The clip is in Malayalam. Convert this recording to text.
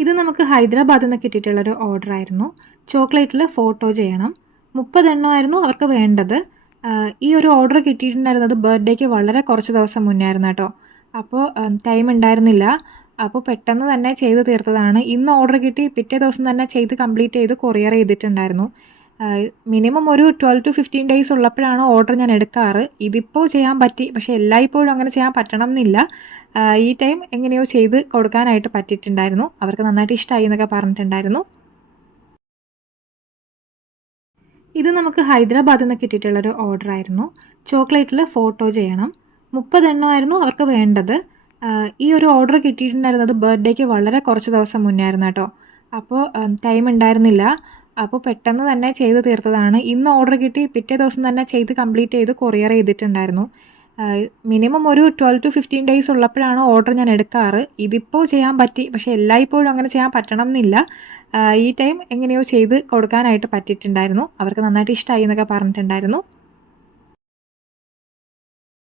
ഇത് നമുക്ക് ഹൈദരാബാദിൽ നിന്ന് കിട്ടിയിട്ടുള്ളൊരു ഓർഡർ ആയിരുന്നു. ചോക്ലേറ്റിൽ ഫോട്ടോ ചെയ്യണം. 30 എണ്ണമായിരുന്നു അവർക്ക് വേണ്ടത്. ഈ ഒരു ഓർഡർ കിട്ടിയിട്ടുണ്ടായിരുന്നത് ബർത്ത്ഡേക്ക് വളരെ കുറച്ച് ദിവസം മുന്നേ ആയിരുന്നു കേട്ടോ. അപ്പോൾ ടൈം ഉണ്ടായിരുന്നില്ല. അപ്പോൾ പെട്ടെന്ന് തന്നെ ചെയ്ത് തീർത്തതാണ്. ഇന്ന് ഓർഡർ കിട്ടി പിറ്റേ ദിവസം തന്നെ ചെയ്ത് കംപ്ലീറ്റ് ചെയ്ത് കൊറിയർ ചെയ്തിട്ടുണ്ടായിരുന്നു. മിനിമം ഒരു 12 to 15 ഡേയ്സ് ഉള്ളപ്പോഴാണ് ഓർഡർ ഞാൻ എടുക്കാറ്. ഇതിപ്പോൾ ചെയ്യാൻ പറ്റി, പക്ഷേ എല്ലായ്പ്പോഴും അങ്ങനെ ചെയ്യാൻ പറ്റണം എന്നില്ല. ഈ ടൈം എങ്ങനെയോ ചെയ്ത് കൊടുക്കാനായിട്ട് പറ്റിയിട്ടുണ്ടായിരുന്നു. അവർക്ക് നന്നായിട്ട് ഇഷ്ടമായി എന്നൊക്കെ പറഞ്ഞിട്ടുണ്ടായിരുന്നു. ഇത് നമുക്ക് ഹൈദരാബാദിൽ നിന്ന് കിട്ടിയിട്ടുള്ളൊരു ഓർഡർ ആയിരുന്നു. ചോക്ലേറ്റിൽ ഫോട്ടോ ചെയ്യണം. 30 എണ്ണമായിരുന്നു അവർക്ക് വേണ്ടത്. ഈ ഒരു ഓർഡർ കിട്ടിയിട്ടുണ്ടായിരുന്നത് ബർത്ത്ഡേക്ക് വളരെ കുറച്ച് ദിവസം മുന്നേ ആയിരുന്നു കേട്ടോ. അപ്പോൾ ടൈം ഉണ്ടായിരുന്നില്ല. അപ്പോൾ പെട്ടെന്ന് തന്നെ ചെയ്ത് തീർത്തതാണ്. ഇന്ന് ഓർഡർ കിട്ടി പിറ്റേ ദിവസം തന്നെ ചെയ്ത് കംപ്ലീറ്റ് ചെയ്ത് കൊറിയർ ചെയ്തിട്ടുണ്ടായിരുന്നു. മിനിമം ഒരു 12 to 15 ഡേയ്സ് ഉള്ളപ്പോഴാണ് ഓർഡർ ഞാൻ എടുക്കാറ്. ഇതിപ്പോൾ ചെയ്യാൻ പറ്റി, പക്ഷേ എല്ലായ്പ്പോഴും അങ്ങനെ ചെയ്യാൻ പറ്റണം എന്നില്ല. ഈ ടൈം എങ്ങനെയോ ചെയ്ത് കൊടുക്കാനായിട്ട് പറ്റിയിട്ടുണ്ടായിരുന്നു. അവർക്ക് നന്നായിട്ട് ഇഷ്ടമായി എന്നൊക്കെ പറഞ്ഞിട്ടുണ്ടായിരുന്നു.